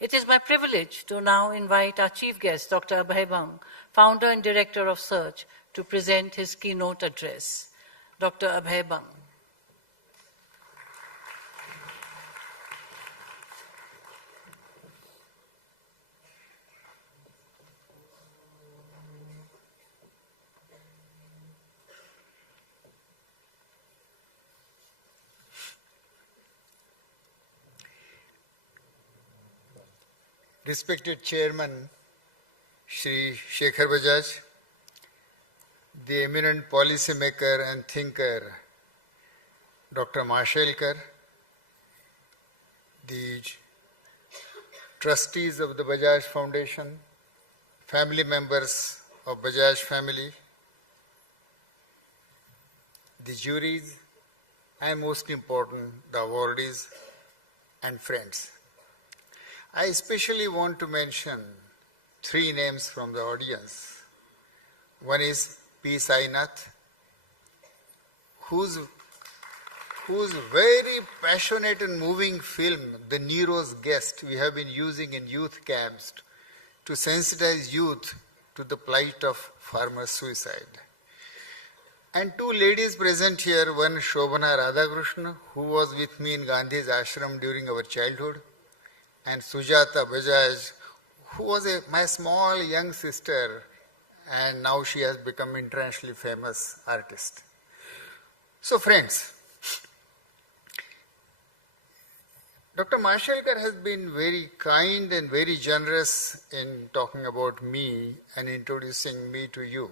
It is my privilege to now invite our chief guest, Dr. Abhay Bang, founder and director of Search, to present his keynote address. Dr. Abhay Bang. Respected Chairman, Shri Shekhar Bajaj, the eminent policymaker and thinker, Dr. Mashelkar, the trustees of the Bajaj Foundation, family members of Bajaj family, the juries, and most important, the awardees and friends. I especially want to mention three names from the audience. One is P. Sainath, whose very passionate and moving film, The Nero's Guest, we have been using in youth camps to sensitize youth to the plight of farmer suicide. And two ladies present here, one Shobhana Radhakrishna, who was with me in Gandhi's ashram during our childhood, and Sujata Bajaj, who was my small young sister, and now she has become internationally famous artist. So friends, Dr. Mashelkar has been very kind and very generous in talking about me and introducing me to you.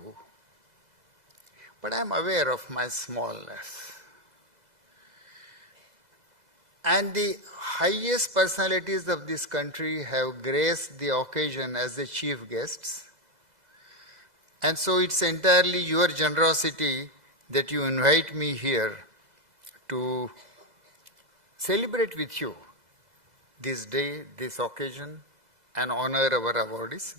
But I am aware of my smallness. And the highest personalities of this country have graced the occasion as the chief guests. And so it's entirely your generosity that you invite me here to celebrate with you this day, this occasion, and honor our awardees.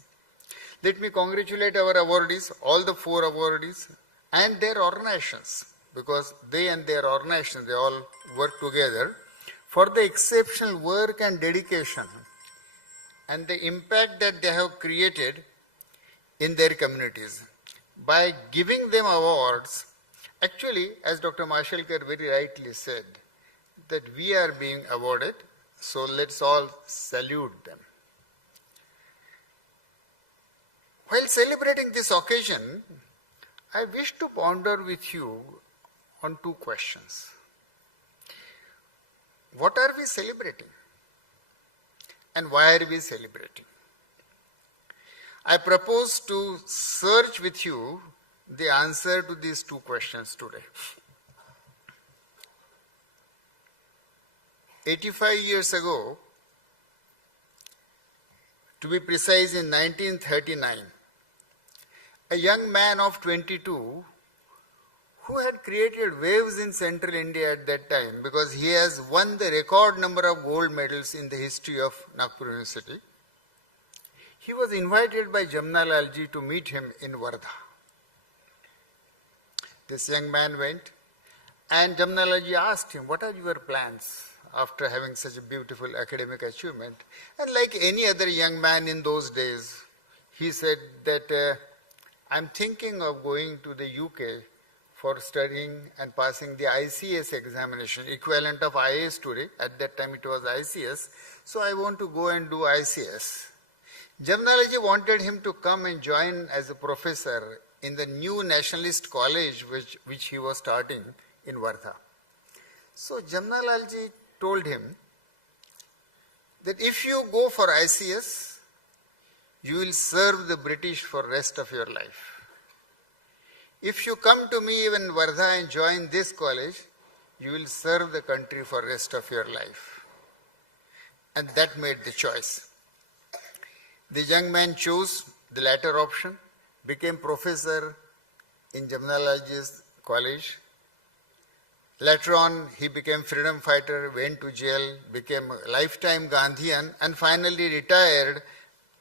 Let me congratulate our awardees, all the four awardees, and their organizations, because they and their organizations, they all work together for the exceptional work and dedication and the impact that they have created in their communities. By giving them awards, actually, as Dr. Mashelkar very rightly said, that we are being awarded, so let's all salute them. While celebrating this occasion, I wish to ponder with you on two questions. What are we celebrating? And why are we celebrating? I propose to search with you the answer to these two questions today. 85 years ago, to be precise in 1939, a young man of 22 who had created waves in central India at that time because he has won the record number of gold medals in the history of Nagpur University. He was invited by Jamnalal ji to meet him in Wardha. This young man went and Jamnalal ji asked him, what are your plans after having such a beautiful academic achievement? And like any other young man in those days, he said that I'm thinking of going to the UK for studying and passing the ICS examination, equivalent of IAS today. At that time it was ICS. So I want to go and do ICS. Jamnalal wanted him to come and join as a professor in the new nationalist college which he was starting in Wardha. So Jamnalal told him that if you go for ICS, you will serve the British for the rest of your life. If you come to me in Wardha and join this college, you will serve the country for the rest of your life. And that made the choice. The young man chose the latter option, became professor in Jamnalal's college. Later on, he became freedom fighter, went to jail, became a lifetime Gandhian, and finally retired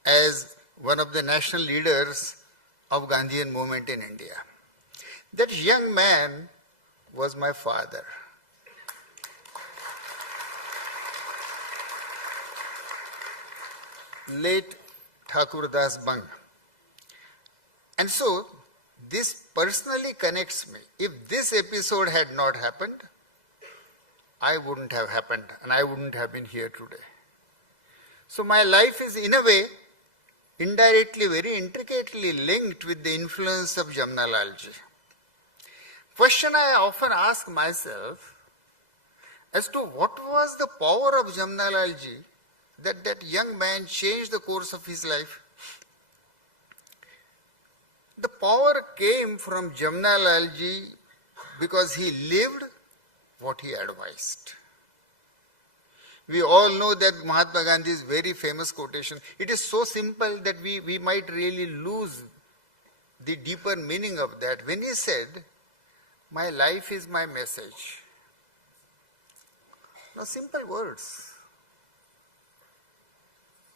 as one of the national leaders of Gandhian movement in India. That young man was my father. late Thakur Das Bang. And so, this personally connects me. If this episode had not happened, I wouldn't have happened and I wouldn't have been here today. So my life is in a way, indirectly, very intricately linked with the influence of Jamnalal ji. Question I often ask myself as to what was the power of Jamnalal ji that that young man changed the course of his life. The power came from Jamnalal ji because he lived what he advised. We all know that Mahatma Gandhi's very famous quotation. It is so simple that we might really lose the deeper meaning of that. When he said, "My life is my message." Now, simple words.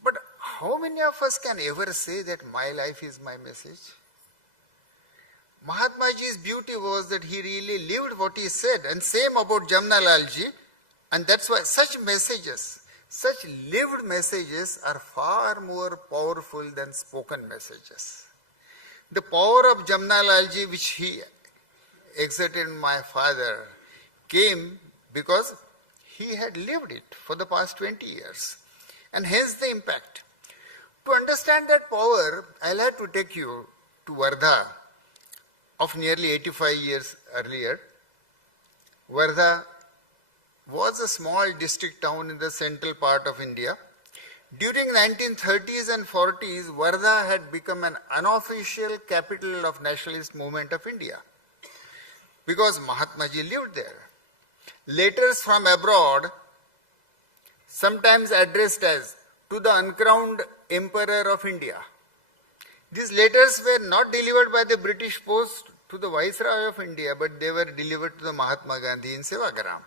But how many of us can ever say that my life is my message? Mahatma Ji's beauty was that he really lived what he said, and same about Jamnalal ji, and that's why such messages, such lived messages are far more powerful than spoken messages. The power of Jamnalal ji which he exerted in my father came because he had lived it for the past 20 years, and hence the impact. To understand that power, I'll have to take you to Wardha of nearly 85 years earlier. Wardha was a small district town in the central part of India. During 1930s and 40s, Wardha had become an unofficial capital of nationalist movement of India because Mahatma Ji lived there. Letters from abroad, sometimes addressed as "to the uncrowned Emperor of India." These letters were not delivered by the British post to the Viceroy of India, but they were delivered to the Mahatma Gandhi in Sevagram.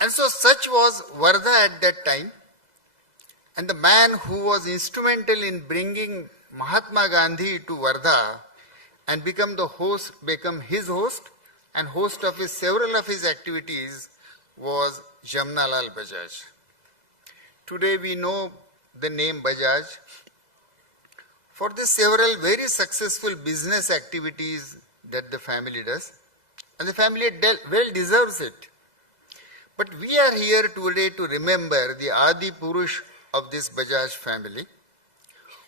And so such was Wardha at that time. And the man who was instrumental in bringing Mahatma Gandhi to Wardha and become his host and host of several of his activities was Jamnalal Bajaj. Today we know the name Bajaj for the several very successful business activities that the family does, and the family well deserves it. But we are here today to remember the Adi Purush of this Bajaj family,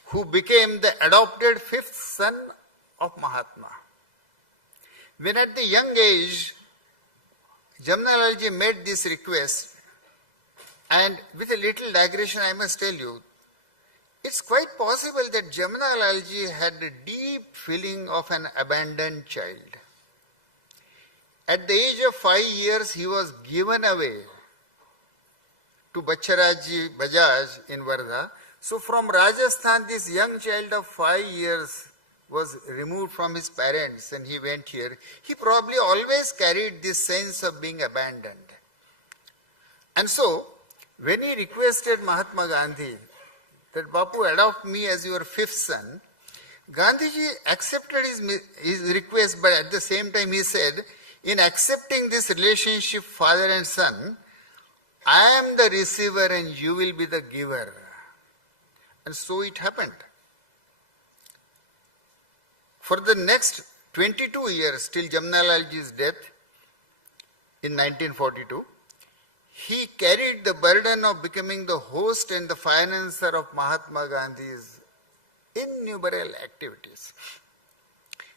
who became the adopted fifth son of Mahatma. When at the young age, Jamnalal ji made this request, and with a little digression I must tell you, it's quite possible that Jamnalal ji had a deep feeling of an abandoned child. At the age of 5 years, he was given away to Bachcharaj Bajaj in Wardha. So from Rajasthan, this young child of 5 years was removed from his parents and he went here. He probably always carried this sense of being abandoned. And so, when he requested Mahatma Gandhi that Bapu adopt me as your fifth son, Gandhiji accepted his request, but at the same time he said, in accepting this relationship father and son, I am the receiver and you will be the giver. And so it happened. For the next 22 years, till Jamnalal ji's death in 1942, he carried the burden of becoming the host and the financer of Mahatma Gandhi's innumerable activities,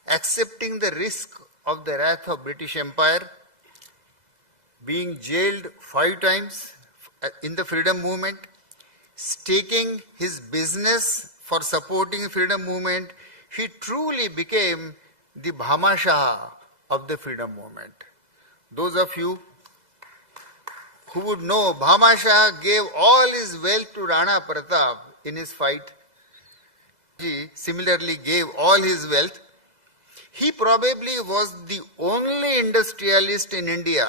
accepting the risk of the wrath of British Empire, being jailed 5 times in the freedom movement, staking his business for supporting freedom movement. He truly became the Bhamashaha of the freedom movement. Those of you who would know, Bhamashaha gave all his wealth to Rana Pratap in his fight. He similarly gave all his wealth. He probably was the only industrialist in India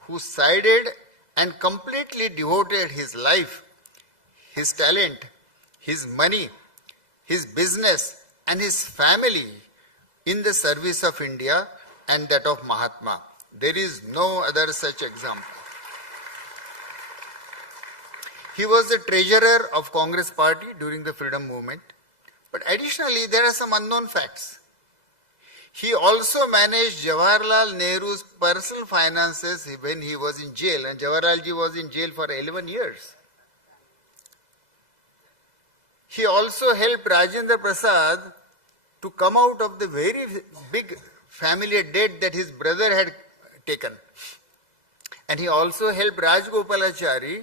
who sided and completely devoted his life, his talent, his money, his business and his family in the service of India and that of Mahatma. There is no other such example. He was the treasurer of Congress party during the freedom movement. But additionally, there are some unknown facts. He also managed Jawaharlal Nehru's personal finances when he was in jail, and Jawaharlalji was in jail for 11 years. He also helped Rajendra Prasad to come out of the very big family debt that his brother had taken. And he also helped Rajgopalachari,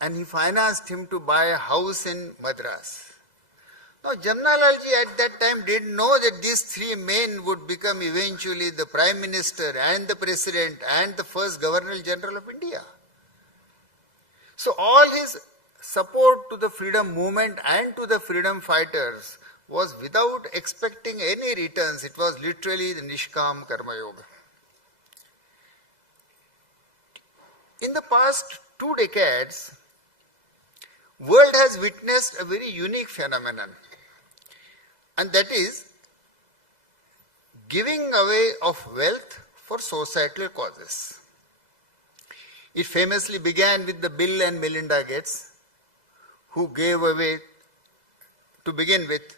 and he financed him to buy a house in Madras. Now, Jamnalalji at that time didn't know that these three men would become eventually the Prime Minister and the President and the first Governor General of India. So all his support to the freedom movement and to the freedom fighters was without expecting any returns. It was literally the Nishkam Karma Yoga. In the past 2 decades, world has witnessed a very unique phenomenon, and that is giving away of wealth for societal causes. It famously began with the Bill and Melinda Gates, who gave away, to begin with,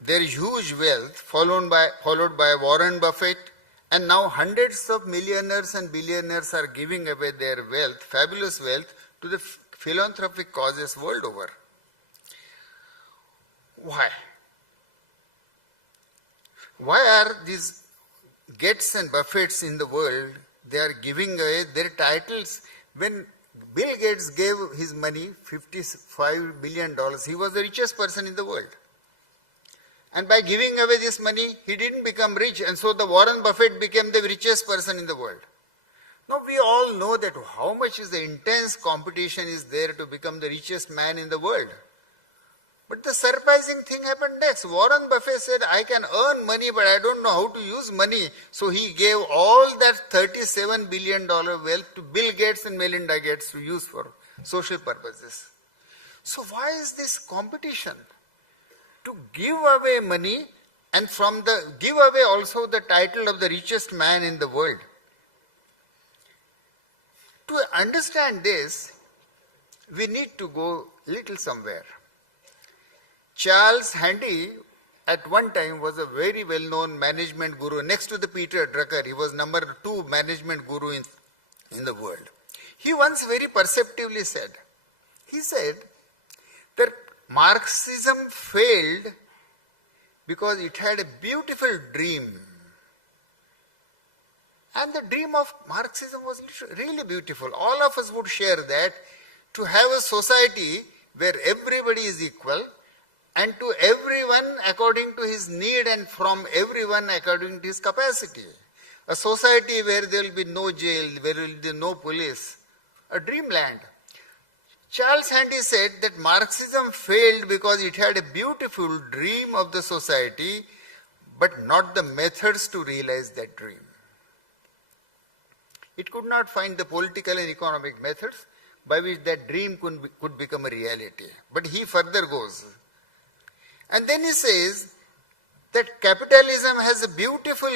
their huge wealth, followed by Warren Buffett, and now hundreds of millionaires and billionaires are giving away their wealth, fabulous wealth, to the philanthropic causes world over. Why? Why are these Gates and Buffetts in the world, they are giving away their titles? When Bill Gates gave his money, $55 billion, he was the richest person in the world. And by giving away this money, he didn't become rich, and so the Warren Buffett became the richest person in the world. Now we all know that how much is the intense competition is there to become the richest man in the world. But the surprising thing happened next. Warren Buffett said, I can earn money, but I don't know how to use money. So he gave all that $37 billion wealth to Bill Gates and Melinda Gates to use for social purposes. So why is this competition? To give away money, and from the give away also the title of the richest man in the world. To understand this, we need to go little somewhere. Charles Handy at one time was a very well-known management guru. Next to the Peter Drucker, he was number 2 management guru in the world. He once very perceptively said, that Marxism failed because it had a beautiful dream. And the dream of Marxism was really beautiful. All of us would share that, to have a society where everybody is equal, and to everyone according to his need, and from everyone according to his capacity. A society where there will be no jail, where there will be no police. A dreamland. Charles Handy said that Marxism failed because it had a beautiful dream of the society, but not the methods to realize that dream. It could not find the political and economic methods by which that dream could become a reality. But he further goes. And then he says that capitalism has beautiful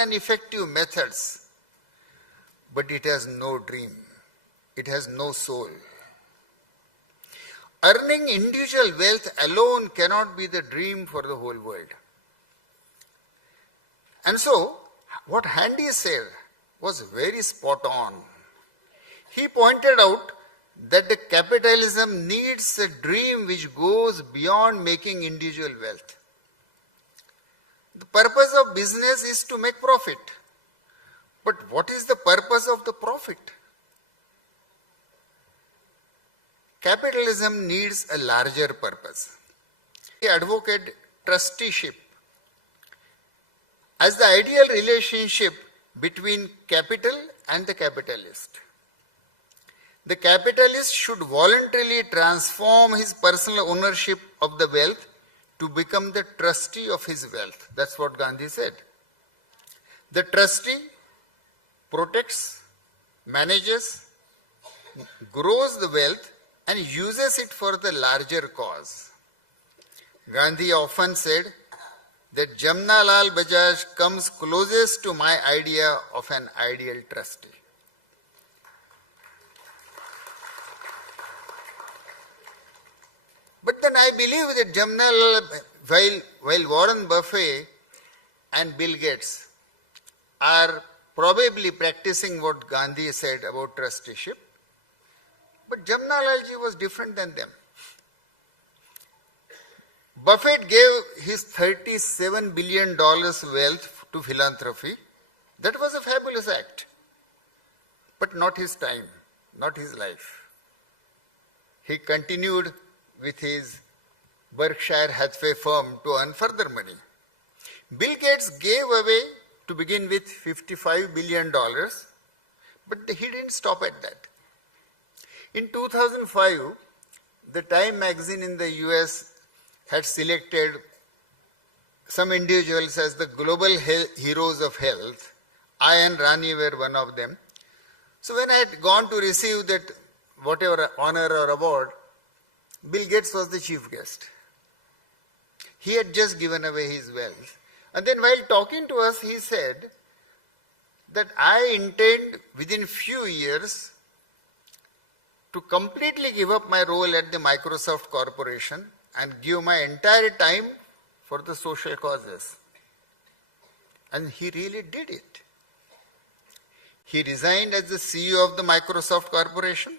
and effective methods, but it has no dream. It has no soul. Earning individual wealth alone cannot be the dream for the whole world. And so, what Handy said was very spot on. He pointed out that the capitalism needs a dream which goes beyond making individual wealth. The purpose of business is to make profit. But what is the purpose of the profit? Capitalism needs a larger purpose. He advocated trusteeship as the ideal relationship between capital and the capitalist. The capitalist should voluntarily transform his personal ownership of the wealth to become the trustee of his wealth. That's what Gandhi said. The trustee protects, manages, grows the wealth and uses it for the larger cause. Gandhi often said that Jamnalal Bajaj comes closest to my idea of an ideal trustee. But then I believe that Jamnalal, while Warren Buffett and Bill Gates are probably practicing what Gandhi said about trusteeship, but Jamnalal ji was different than them. Buffett gave his $37 billion wealth to philanthropy. That was a fabulous act. But not his time, not his life. He continued with his Berkshire Hathaway firm to earn further money. Bill Gates gave away, to begin with, $55 billion, but he didn't stop at that. In 2005, the Time magazine in the US had selected some individuals as the global heroes of health. I and Rani were one of them. So when I had gone to receive that whatever honor or award, Bill Gates was the chief guest. He had just given away his wealth. And then while talking to us, he said that I intend within few years to completely give up my role at the Microsoft Corporation and give my entire time for the social causes. And he really did it. He resigned as the CEO of the Microsoft Corporation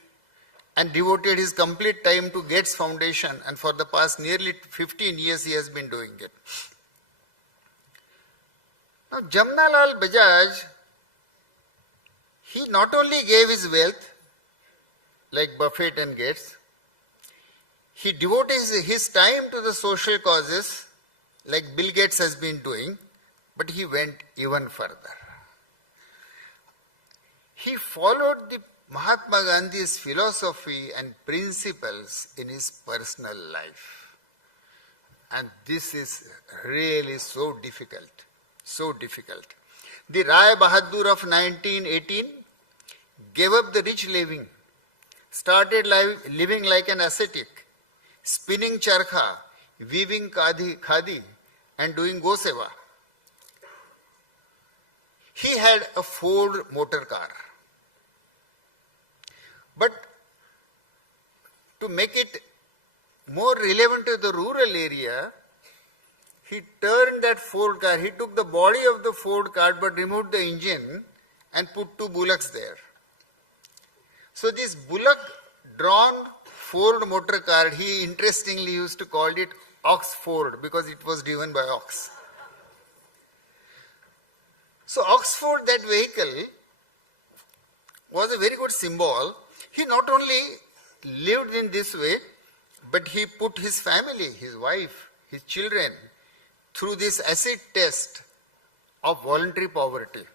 and devoted his complete time to Gates Foundation, and for the past nearly 15 years he has been doing it. Now Jamnalal Bajaj, he not only gave his wealth like Buffett and Gates, he devoted his time to the social causes like Bill Gates has been doing, but he went even further. He followed the Mahatma Gandhi's philosophy and principles in his personal life. And this is really so difficult, so difficult. The Rai Bahadur of 1918 gave up the rich living, started living like an ascetic, spinning charkha, weaving khadi, and doing goseva. He had a Ford motor car. But to make it more relevant to the rural area, he turned that Ford car, he took the body of the Ford car but removed the engine and put two bullocks there. So this bullock-drawn Ford motor car, he interestingly used to call it Oxford because it was driven by ox. So Oxford, that vehicle, was a very good symbol. He not only lived in this way, but he put his family, his wife, his children through this acid test of voluntary poverty.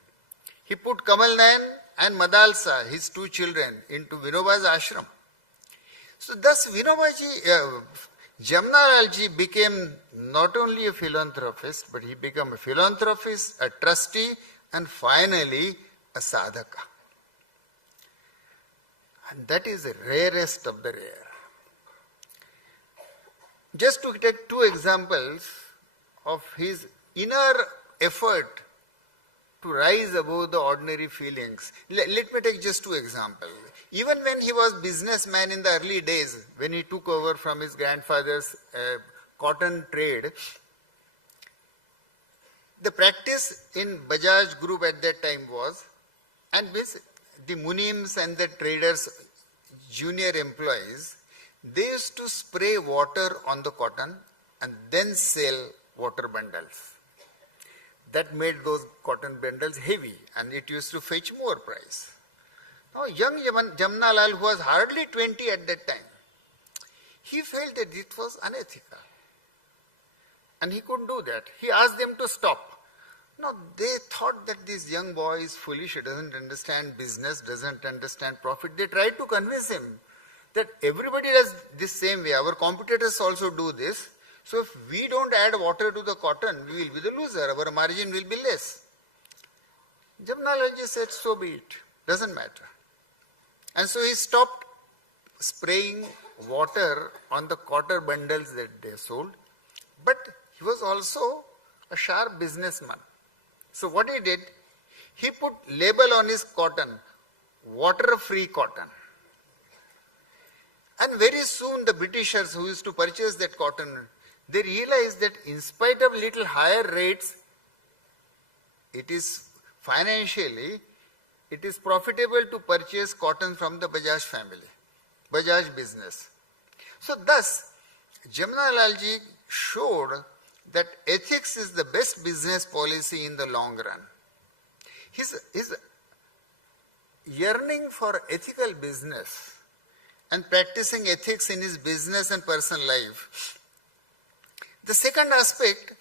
He put Kamal Nayan and Madalsa, his two children, into Vinoba's ashram. So thus Jamnalal ji became not only a philanthropist, but he became a philanthropist, a trustee, and finally a sadhaka. And that is the rarest of the rare. Just to take two examples of his inner effort to rise above the ordinary feelings. Let me take just two examples. Even when he was businessman in the early days, when he took over from his grandfather's cotton trade, the practice in Bajaj Group at that time was, and the Munims and the traders, junior employees, they used to spray water on the cotton and then sell water bundles. That made those cotton bundles heavy and it used to fetch more price. Now young Jamnalal, who was hardly 20 at that time, he felt that it was unethical. And he couldn't do that. He asked them to stop. Now they thought that this young boy is foolish, he doesn't understand business, doesn't understand profit. They tried to convince him that everybody does this same way. Our competitors also do this. So if we don't add water to the cotton, we will be the loser. Our margin will be less. Jamnalal ji said, so be it. Doesn't matter. And so he stopped spraying water on the cotton bundles that they sold. But he was also a sharp businessman. So what he did, he put label on his cotton, water-free cotton. And very soon the Britishers who used to purchase that cotton, they realized that in spite of little higher rates, it is financially, it is profitable to purchase cotton from the Bajaj family, Bajaj business. So thus, Jamnalal ji showed that ethics is the best business policy in the long run. His yearning for ethical business and practicing ethics in his business and personal life. The second aspect,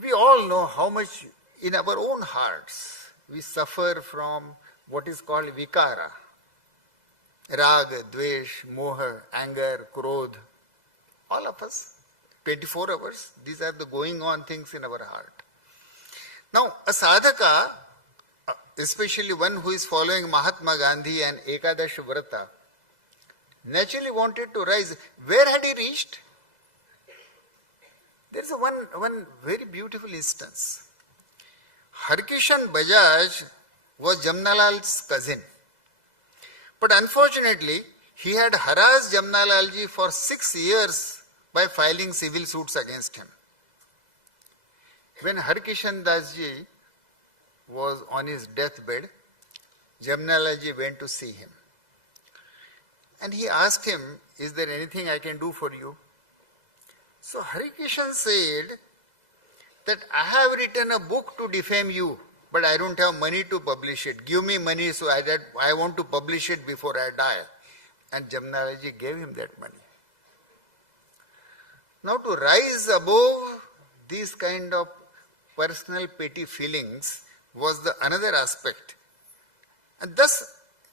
we all know how much in our own hearts we suffer from what is called vikara. Rag, dvesh, moha, anger, krodh. All of us, 24 hours, these are the going on things in our heart. Now, a sadhaka, especially one who is following Mahatma Gandhi and Ekadash Vrata, naturally wanted to rise. Where had he reached? There is one very beautiful instance. Harkishan Bajaj was Jamnalal's cousin. But unfortunately, he had harassed Jamnalal ji for 6 years by filing civil suits against him. When Harkishan Das ji was on his deathbed, Jamnalal ji went to see him. And he asked him, "Is there anything I can do for you?" So Harkishan said that, "I have written a book to defame you, but I don't have money to publish it. Give me money so I want to publish it before I die." And Jamnalal ji gave him that money. Now to rise above these kind of personal petty feelings was the another aspect. And thus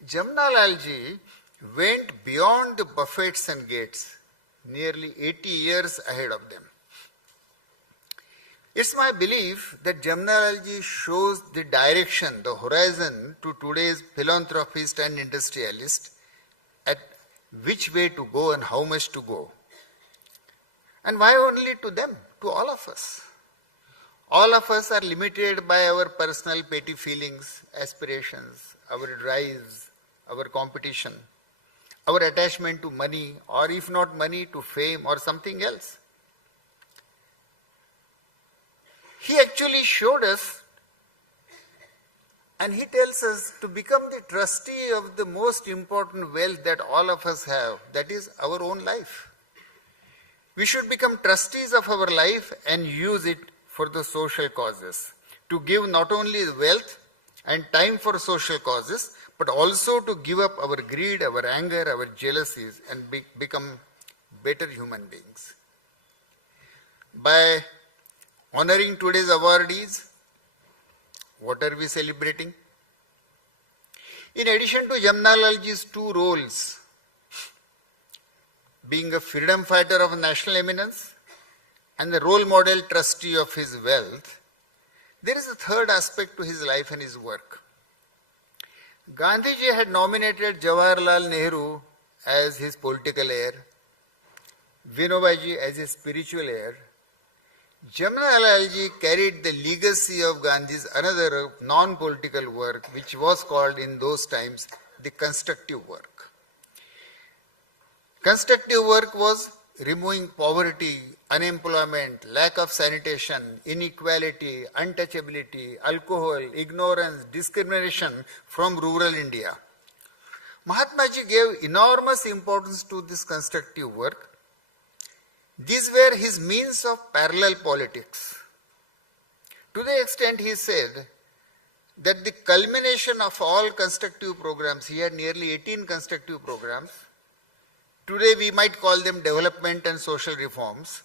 Jamnalal ji went beyond the buffets and gates, nearly 80 years ahead of them. It's my belief that Jamnalal ji shows the direction, the horizon to today's philanthropist and industrialist at which way to go and how much to go. And why only to them? To all of us. All of us are limited by our personal petty feelings, aspirations, our drives, our competition, our attachment to money, or if not money, to fame or something else. He actually showed us, and he tells us to become the trustee of the most important wealth that all of us have, that is our own life. We should become trustees of our life and use it for the social causes, to give not only wealth and time for social causes, but also to give up our greed, our anger, our jealousies, and become better human beings. By honoring today's awardees, what are we celebrating? In addition to Jamnalal ji's 2 roles, being a freedom fighter of national eminence and the role model trustee of his wealth, there is a third aspect to his life and his work. Gandhiji had nominated Jawaharlal Nehru as his political heir, Vinobaji as his spiritual heir. Jamnalal ji carried the legacy of Gandhi's another non-political work, which was called in those times the constructive work. Constructive work was removing poverty, unemployment, lack of sanitation, inequality, untouchability, alcohol, ignorance, discrimination from rural India. Mahatma ji gave enormous importance to this constructive work. These were his means of parallel politics. To the extent he said that the culmination of all constructive programs, he had nearly 18 constructive programs. Today we might call them development and social reforms.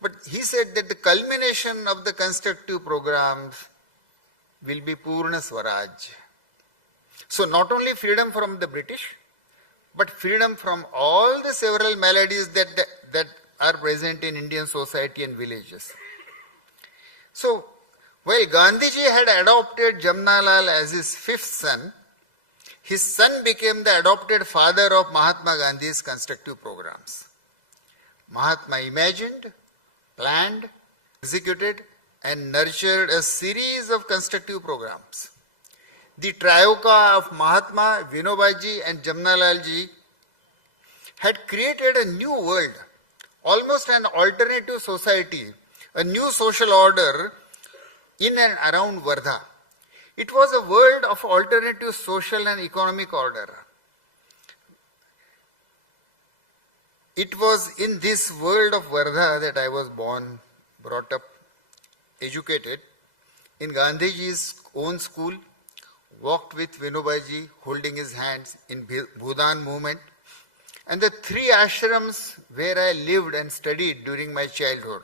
But he said that the culmination of the constructive programs will be Purna Swaraj. So not only freedom from the British, but freedom from all the several maladies that are present in Indian society and villages. So while Gandhiji had adopted Jamnalal as his 5th son, his son became the adopted father of Mahatma Gandhi's constructive programs. Mahatma imagined, planned, executed and nurtured a series of constructive programs. The Trioka of Mahatma, Vinobaji and Jamnalalji had created a new world, almost an alternative society, a new social order in and around Wardha. It was a world of alternative social and economic order. It was in this world of Wardha that I was born, brought up, educated, in Gandhiji's own school, walked with Vinobaji holding his hands in Bhudan movement, and the three ashrams where I lived and studied during my childhood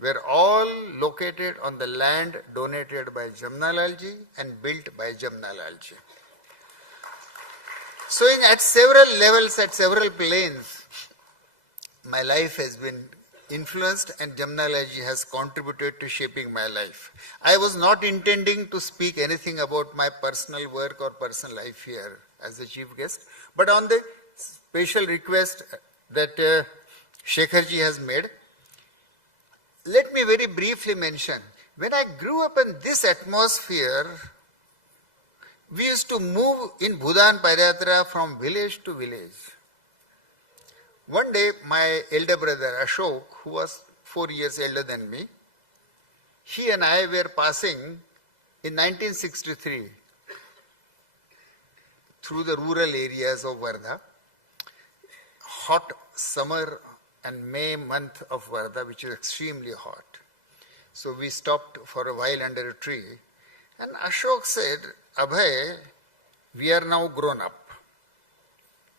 were all located on the land donated by Jamnalalji and built by Jamnalalji. So at several levels, at several planes, my life has been influenced and Jamnalalji has contributed to shaping my life. I was not intending to speak anything about my personal work or personal life here as the chief guest, but on the special request that Shekharji has made, let me very briefly mention, when I grew up in this atmosphere, we used to move in Bhudan Padayatra from village to village. One day, my elder brother Ashok, who was 4 years elder than me, he and I were passing in 1963 through the rural areas of Wardha, hot summer and May month of Wardha, which is extremely hot. So we stopped for a while under a tree, and Ashok said, "Abhay, we are now grown up."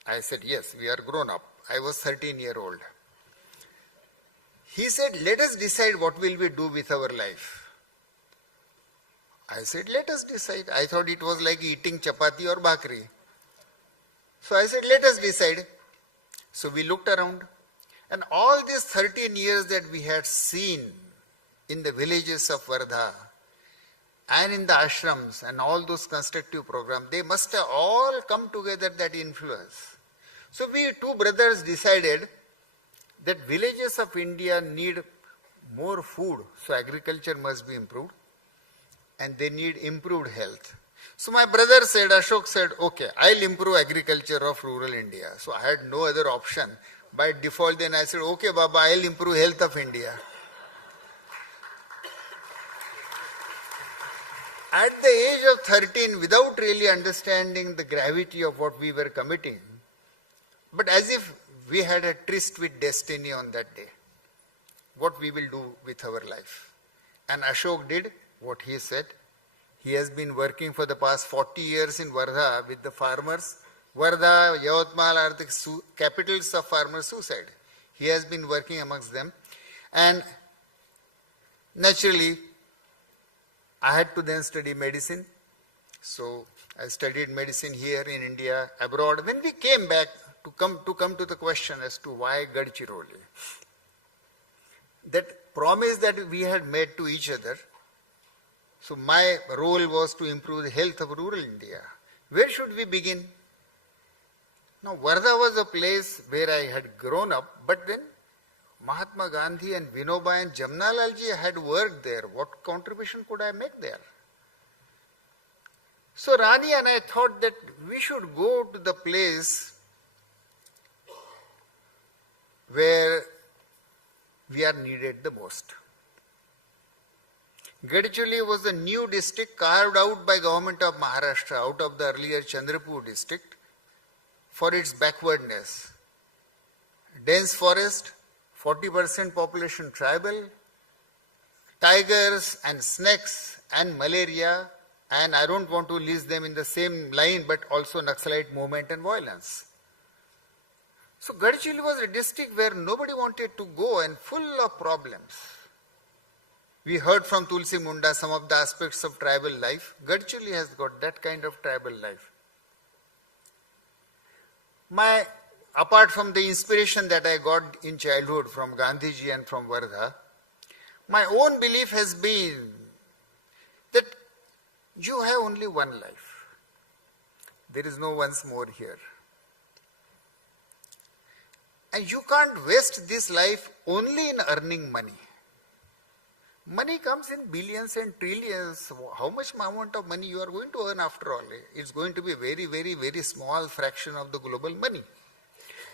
I said, "Yes, we are grown up." I was 13-year-old. He said, "Let us decide what will we do with our life." I said, "Let us decide." I thought it was like eating chapati or bhakri. So I said, "Let us decide." So we looked around, and all these 13 years that we had seen in the villages of Wardha and in the ashrams and all those constructive programs, they must have all come together, that influence. So we two brothers decided that villages of India need more food, so agriculture must be improved, and they need improved health. So my brother said, Ashok said, "Okay, I'll improve agriculture of rural India." So I had no other option. By default then I said, "Okay Baba, I'll improve health of India." At the age of 13, without really understanding the gravity of what we were committing, but as if we had a tryst with destiny on that day, what we will do with our life. And Ashok did what he said. He has been working for the past 40 years in Wardha with the farmers. Wardha, Yavatmal are the capitals of farmer suicide. He has been working amongst them. And naturally, I had to then study medicine. So I studied medicine here in India, abroad. When we came back, to come to the question as to why Gadchiroli, that promise that we had made to each other. So my role was to improve the health of rural India. Where should we begin? Now Wardha was a place where I had grown up, but then Mahatma Gandhi and Vinoba and Jamnalalji had worked there. What contribution could I make there? So Rani and I thought that we should go to the place where we are needed the most. Gadchiroli was a new district carved out by government of Maharashtra out of the earlier Chandrapur district for its backwardness. Dense forest, 40% population tribal, tigers and snakes and malaria, and I don't want to list them in the same line, but also Naxalite movement and violence. So Gadchiroli was a district where nobody wanted to go and full of problems. We heard from Tulsi Munda some of the aspects of tribal life. Gadchiroli has got that kind of tribal life. Apart from the inspiration that I got in childhood from Gandhiji and from Wardha, my own belief has been that you have only one life. There is no once more here. And you can't waste this life only in earning money. Money comes in billions and trillions. How much amount of money you are going to earn after all? It's going to be very, very, very small fraction of the global money.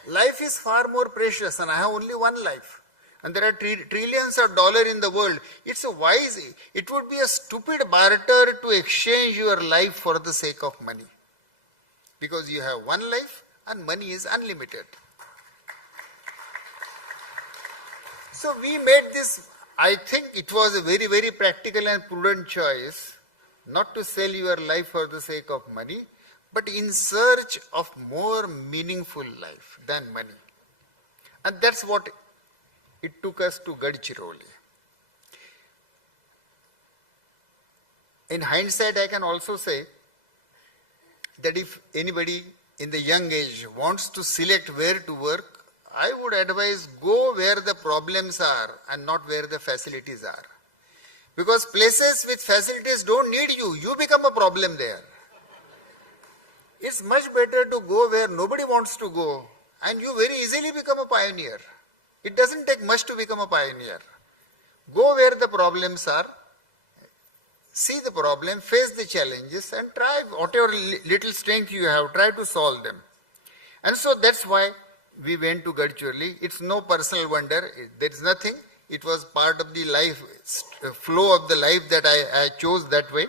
Life is far more precious, and I have only one life. And there are trillions of dollars in the world. It would be a stupid barter to exchange your life for the sake of money. Because you have one life and money is unlimited. So we made this, I think it was a very, very practical and prudent choice not to sell your life for the sake of money, but in search of more meaningful life than money. And that's what it took us to Gadchiroli. In hindsight, I can also say that if anybody in the young age wants to select where to work, I would advise go where the problems are and not where the facilities are. Because places with facilities don't need you. You become a problem there. It's much better to go where nobody wants to go and you very easily become a pioneer. It doesn't take much to become a pioneer. Go where the problems are, see the problem, face the challenges and try whatever little strength you have, try to solve them. And so that's why we went to Gadchiroli. It's no personal wonder. There is nothing. It was part of the life, flow of the life that I chose that way.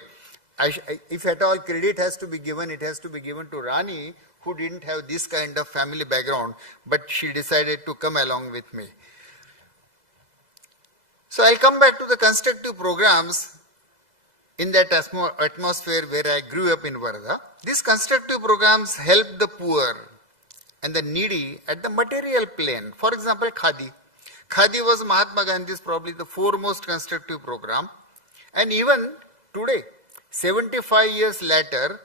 If at all credit has to be given, it has to be given to Rani, who didn't have this kind of family background, but she decided to come along with me. So I'll come back to the constructive programs in that atmosphere where I grew up in Varda. These constructive programs help the poor and the needy at the material plane. For example, Khadi. Khadi was Mahatma Gandhi's probably the foremost constructive program. And even today, 75 years later,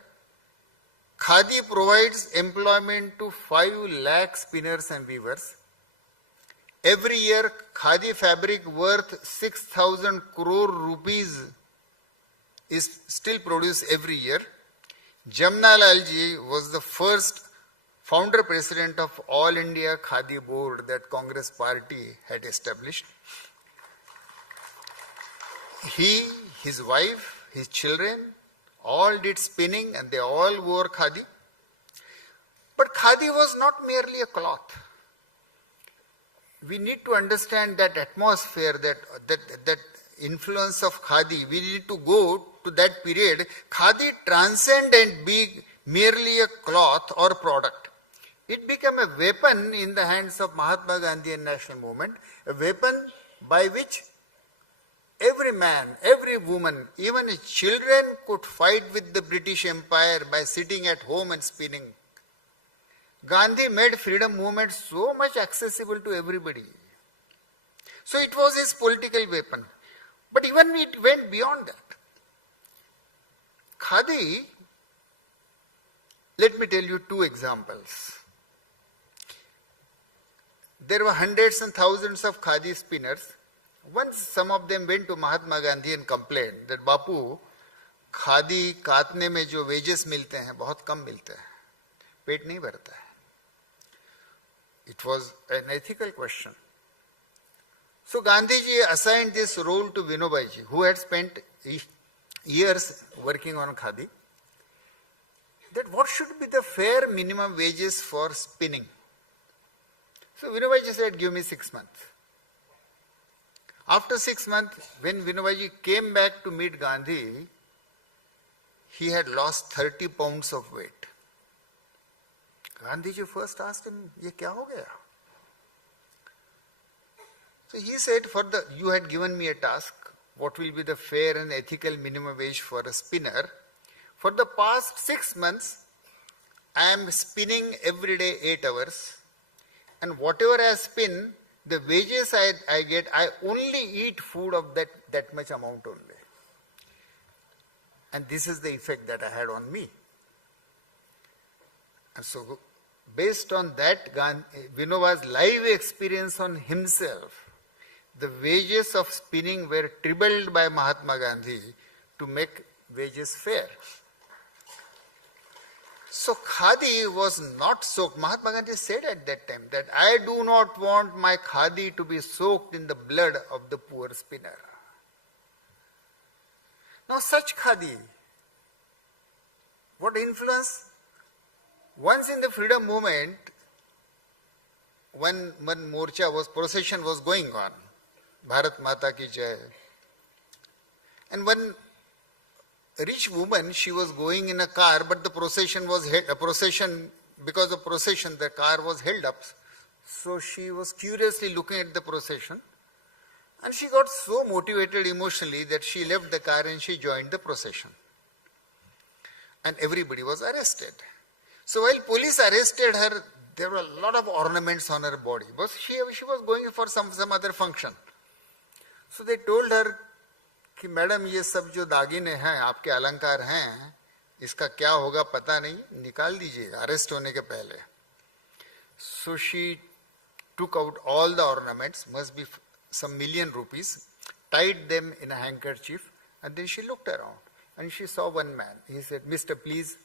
Khadi provides employment to 5 lakh spinners and weavers. Every year, Khadi fabric worth 6,000 crore rupees is still produced every year. Jamnalal ji was the first founder president of All India Khadi Board that Congress party had established. He, his wife, his children, all did spinning and they all wore khadi. But khadi was not merely a cloth. We need to understand that atmosphere, that influence of khadi. We need to go to that period. Khadi transcended being merely a cloth or product. It became a weapon in the hands of Mahatma Gandhi and National Movement, a weapon by which every man, every woman, even children could fight with the British Empire by sitting at home and spinning. Gandhi made freedom movement so much accessible to everybody. So it was his political weapon. But even it went beyond that. Khadi, let me tell you 2 examples. There were hundreds and thousands of khadi spinners. Once some of them went to Mahatma Gandhi and complained that Bapu, khadi काटने में जो wages मिलते हैं बहुत कम मिलते हैं, पेट नहीं भरता है. It was an ethical question. So Gandhiji assigned this role to Vinobai ji, who had spent years working on khadi, that what should be the fair minimum wages for spinning. So Vinobai ji said, give me 6 months. After 6 months, when Vinobai ji came back to meet Gandhi, he had lost 30 pounds of weight. Gandhiji first asked him, ye kya ho gaya? So he said, you had given me a task, what will be the fair and ethical minimum wage for a spinner? For the past 6 months, I am spinning every day 8 hours, and whatever I spin, the wages I get, I only eat food of that much amount only. And this is the effect that I had on me. And so, based on that, Vinoba's live experience on himself, the wages of spinning were tripled by Mahatma Gandhi to make wages fair. So khadi was not soaked. Mahatma Gandhi said at that time that I do not want my khadi to be soaked in the blood of the poor spinner. Now such khadi, what influence? Once in the freedom movement, when procession was going on, Bharat Mata ki Jai, and one rich woman, she was going in a car, but the procession was because of procession, the car was held up. So she was curiously looking at the procession, and she got so motivated emotionally that she left the car and she joined the procession. And everybody was arrested. So while police arrested her, there were a lot of ornaments on her body. But she was going for some other function. So they told her, कि madam ये सब जो दागिने हैं आपके अलंकार हैं इसका क्या होगा पता नहीं निकाल दीजिएगा अरेस्ट होने के पहले. So she took out all the ornaments, must be some million rupees, tied them in a handkerchief, and then she looked around and she saw one man. He said, Mr. please,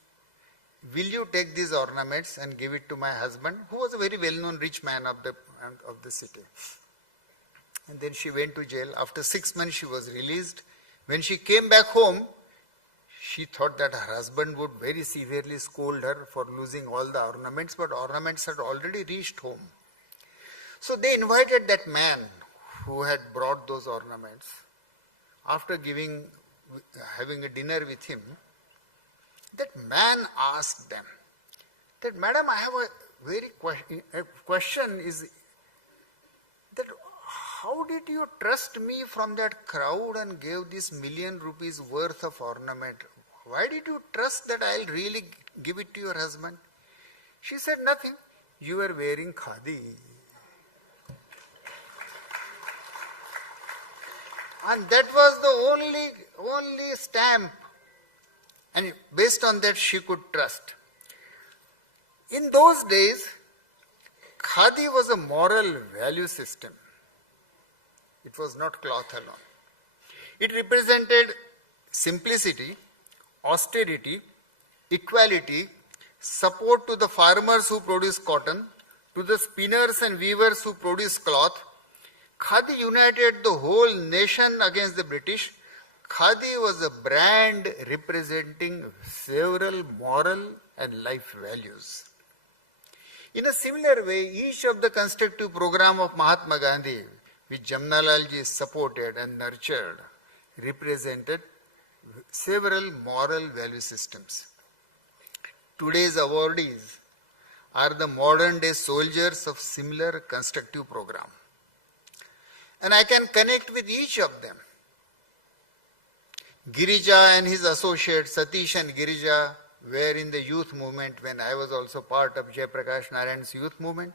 will you take these ornaments and give it to my husband, who was a very well-known rich man of the city. And then she went to jail. After 6 months, she was released. When she came back home, she thought that her husband would very severely scold her for losing all the ornaments, but ornaments had already reached home. So they invited that man who had brought those ornaments. After having a dinner with him, that man asked them, that, Madam, I have a question is that how did you trust me from that crowd and gave this million rupees worth of ornament? Why did you trust that I'll really give it to your husband? She said, nothing. You were wearing khadi. And that was the only stamp. And based on that, she could trust. In those days, khadi was a moral value system. It was not cloth alone. It represented simplicity, austerity, equality, support to the farmers who produce cotton, to the spinners and weavers who produce cloth. Khadi united the whole nation against the British. Khadi was a brand representing several moral and life values. In a similar way, each of the constructive program of Mahatma Gandhi, which Jamnalal ji supported and nurtured, represented several moral value systems. Today's awardees are the modern day soldiers of similar constructive program. And I can connect with each of them. Girija and his associates, Satish and Girija, were in the youth movement when I was also part of Jai Prakash Narayan's youth movement.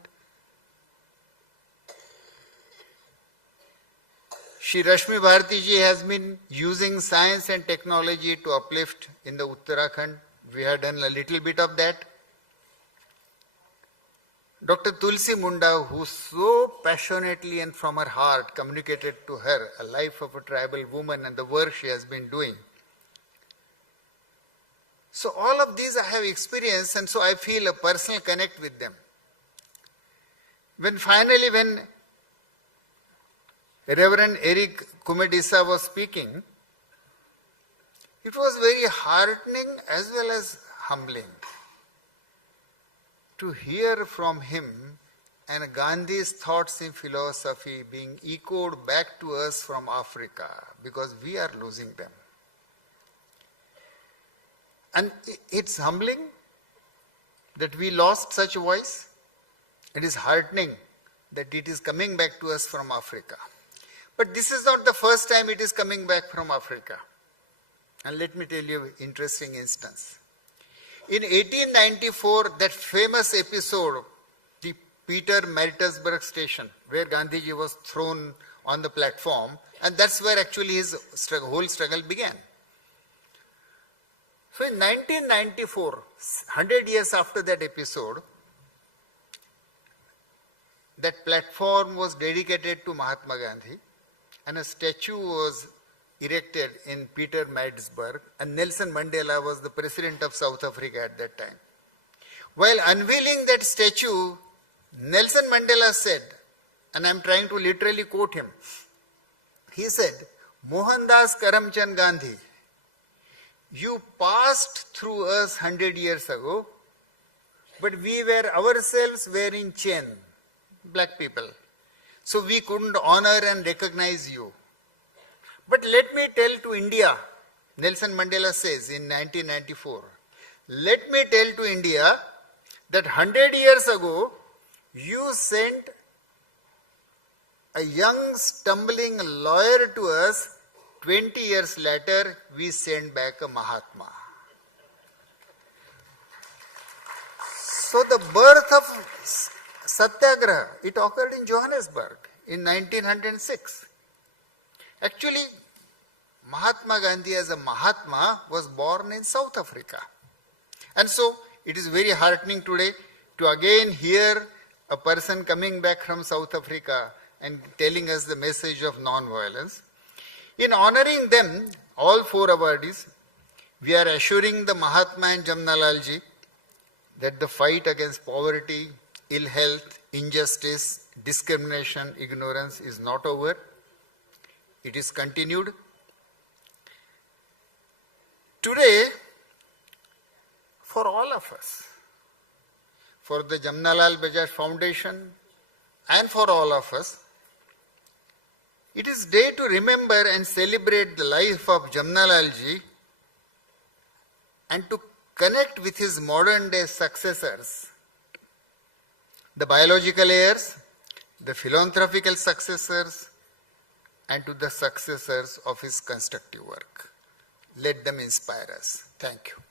Shri Rashmi Bharati ji has been using science and technology to uplift in the Uttarakhand. We have done a little bit of that. Dr. Tulsi Munda, who so passionately and from her heart communicated to her a life of a tribal woman and the work she has been doing. So all of these I have experienced, and so I feel a personal connect with them. When Reverend Eric Kumedisa was speaking, it was very heartening as well as humbling to hear from him and Gandhi's thoughts in philosophy being echoed back to us from Africa, because we are losing them. And it's humbling that we lost such a voice. It is heartening that it is coming back to us from Africa. But this is not the first time it is coming back from Africa. And let me tell you an interesting instance. In 1894, that famous episode, the Peter Maritzburg station, where Gandhiji was thrown on the platform, and that's where actually his whole struggle began. So in 1994, 100 years after that episode, that platform was dedicated to Mahatma Gandhi, and a statue was erected in Peter Maritzburg, and Nelson Mandela was the president of South Africa at that time. While unveiling that statue, Nelson Mandela said, and I am trying to literally quote him, he said, Mohandas Karamchand Gandhi You passed through us 100 years ago, but we were ourselves wearing chain, black people. So we couldn't honor and recognize you. But let me tell to India, Nelson Mandela says in 1994, let me tell to India that 100 years ago, you sent a young stumbling lawyer to us. 20 years later, we send back a Mahatma. So the birth of Satyagraha, it occurred in Johannesburg in 1906. Actually, Mahatma Gandhi as a Mahatma was born in South Africa. And so it is very heartening today to again hear a person coming back from South Africa and telling us the message of non-violence. In honoring them, all four awardees, we are assuring the Mahatma and Jamnalal ji that the fight against poverty, ill health, injustice, discrimination, ignorance is not over. It is continued. Today, for all of us, for the Jamnalal Bajaj Foundation and for all of us, it is day to remember and celebrate the life of Jamnalal ji and to connect with his modern day successors, the biological heirs, the philanthropical successors, and to the successors of his constructive work. Let them inspire us. Thank you.